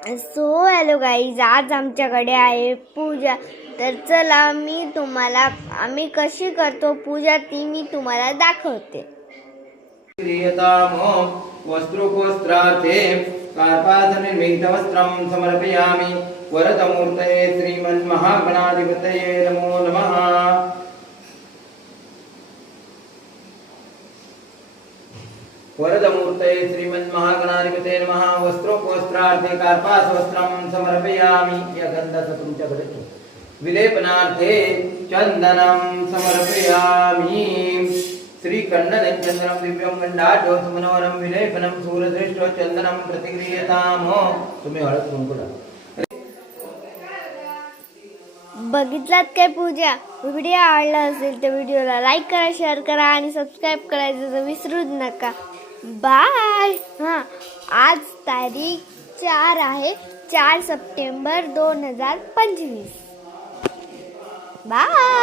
So hello guys, आज आमच्याकडे आहे पूजा. तर चला आम्ही कशी करतो पूजा ती मी तुम्हाला दाखवते. क्रियतामो वस्त्रोपस्त्रार्थे कार्पासनिर्मितवस्त्रं समर्पयामि. वरदमूर्तये श्रीमन्महागणाधिपतये नमो नमः. वरदमूर्तये श्रीमन्महागणाधिपतये नमः. वस्त्रोपस्त्रार्थे कार्पासवस्त्रं समर्पयामि. या गंधाचा तुमच्याकडे विलेपनार्थे चंदनं समर्पयामि. श्रीकण्डनचन्द्रं दिव्यं गंडाढ्यो सुमनोहरं विलेपनं सूरदृष्टो चंदनं प्रतिक्रियताम. तुम्ही हळद कुंकू टाका. बघितलात काय पूजा? व्हिडिओ आवडला असेल तर व्हिडिओला लाईक करा, शेअर करा आणि सबस्क्राईब करायचं तर विसरूच नका. बाय. आज तारीख 4 आहे, 4 सप्टेंबर 2025. बाय.